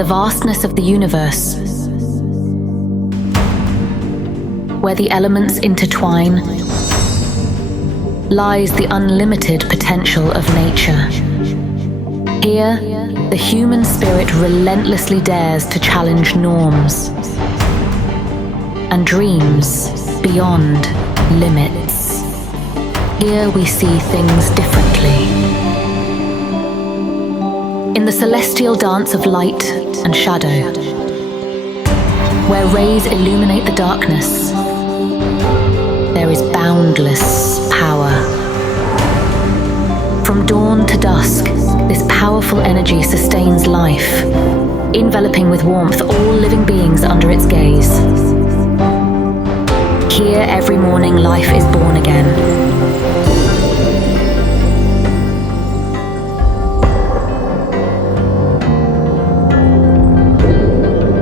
the vastness of the universe, where the elements intertwine, lies the unlimited potential of nature. Here, the human spirit relentlessly dares to challenge norms and dreams beyond limits. Here we see things differently. In the celestial dance of light and shadow, where rays illuminate the darkness, there is boundless power. From dawn to dusk, this powerful energy sustains life, enveloping with warmth all living beings under its gaze. Here, every morning, life is born again.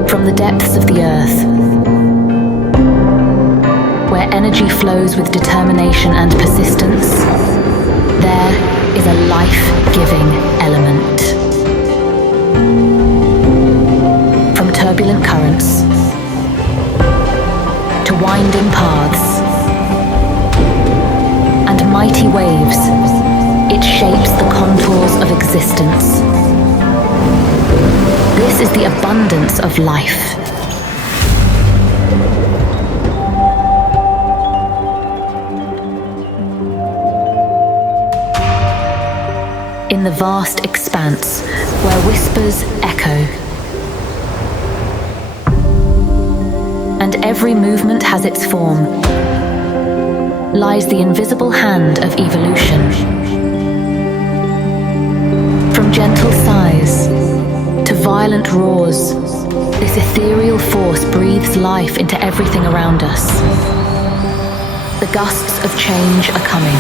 From the depths of the earth, where energy flows with determination and persistence, there is a life-giving element. From turbulent currents to winding paths and mighty waves, it shapes the contours of existence. This is the abundance of life. In the vast expanse where whispers echo, and every movement has its form, lies the invisible hand of evolution. From gentle sighs to violent roars, this ethereal force breathes life into everything around us. The gusts of change are coming.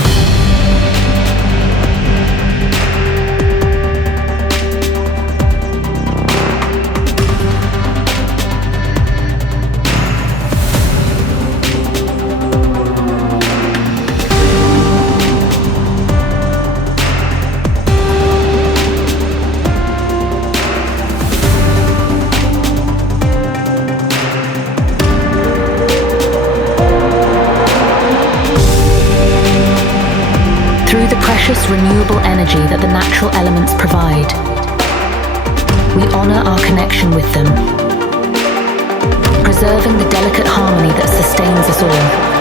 Renewable energy that the natural elements provide, we honor our connection with them, preserving the delicate harmony that sustains us all.